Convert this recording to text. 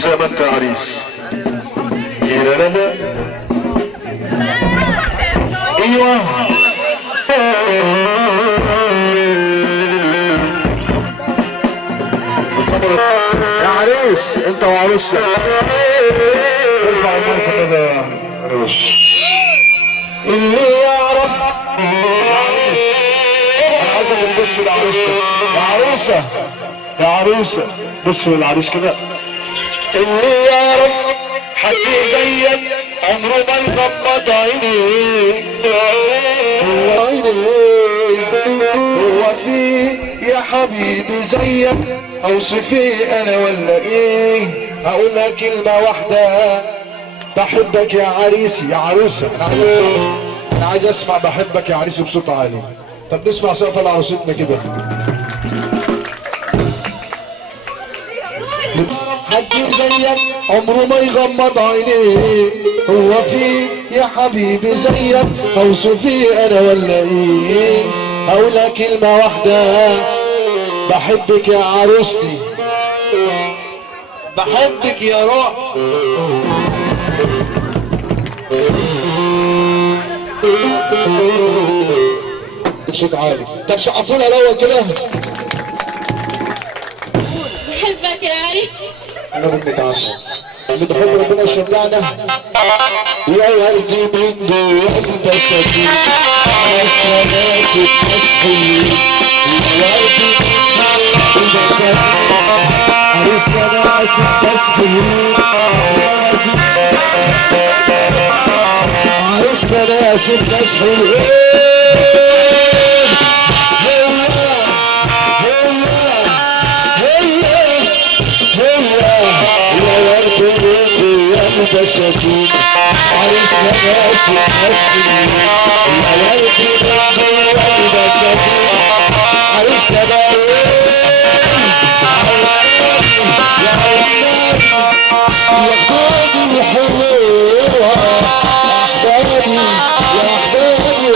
زي ما انت عريس. يا لا ايوه يا عريس انت وعروستك ارفع المايك كده يا عروس. اللي يعرف انا عايزك تبص لعروستك. يا عروسه يا عروسه بص للعريس كده. اللي يعرف حد زيك عمره ما يغمض عينيه. هو هو في يا حبيبي زيك اوصف ايه انا ولا ايه؟ هقولها كلمة واحدة بحبك يا عريسي يا عروسة. انا عايز اسمع بحبك يا عريسي بصوت عالي. طب نسمع سقفة لعروستنا كده. حد زيك عمره ما يغمض عينيه. هو في يا حبيبي زيك اوصف ايه انا ولا ايه؟ هقولها كلمة واحدة بحبك يا عروستي. بحبك يا روح. صوت عالي. طب شقفونا الاول كده. بحبك يا علي. انا بنتعصب بنحب ربنا يشجعنا. يا ورد من جوه البساتين عشنا ناس مسحين. يا ورد من جوه البساتين عشنا ناس مسحين. عشنا ناس مسحين. بساتين عريسنا ناس مسكين. يا ولد من بساتين عريسنا ناس يا ولد يا احبابي الحلوة احبابي يا احبابي يا